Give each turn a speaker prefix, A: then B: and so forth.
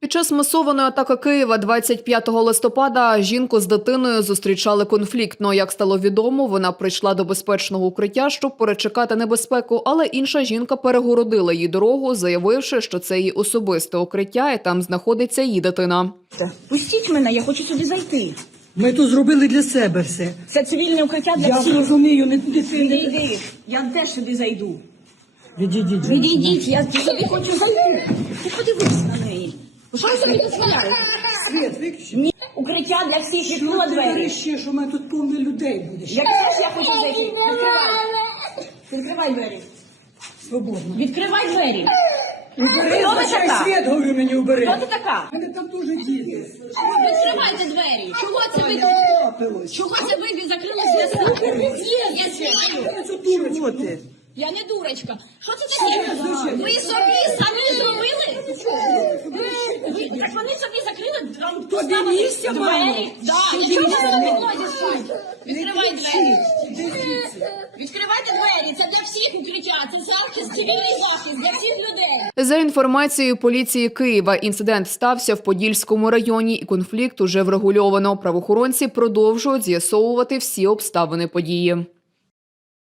A: Під час масованої атаки Києва 25 листопада жінку з дитиною зустрічали конфліктно. Як стало відомо, вона прийшла до безпечного укриття, щоб перечекати небезпеку, але інша жінка перегородила їй дорогу, заявивши, що це її особисте укриття і там знаходиться її дитина.
B: Пустіть мене, я хочу сюди зайти.
C: Ми тут зробили для себе все.
B: Це цивільне укриття для
C: Я
B: всіх.
C: розумію, не
B: Відійди, я теж сюди зайду.
C: Відійдіть.
B: Відійдіть, я сюди хочу зайти. Ти подивись на неї. Що ви собі дозволяєте?
C: Світ, виключи.
B: Ні, укриття для всіх, відкрила двері.
C: Ще, що ми тут повно людей буде.
B: Я теж я хочу зайти. Відкривай. Відкривай двері.
C: Свободно.
B: Відкривай двері.
C: Убери,
B: Хто ви
C: зачай
B: така?
C: світ, говорю, мені убери.
B: Хто ти така?
C: Мене там дуже діти.
B: Відкривайте двері. Чого це ви тут? Чого це ви закрилися для себе? Я знаю.
C: Чого ти?
B: Я не дурочка. Що це таке? Ви собі самі зробили? Так вони собі закрили, там поставили
C: місця мало?
B: двері. Да, і чого ви на підлозі спать? Відкривай двері. Відкривайте двері. Це для всіх укриття. Це захист, цивільний захист для всіх людей.
A: За інформацією поліції Києва, інцидент стався в Подільському районі і конфлікт уже врегульовано. Правоохоронці продовжують з'ясовувати всі обставини події.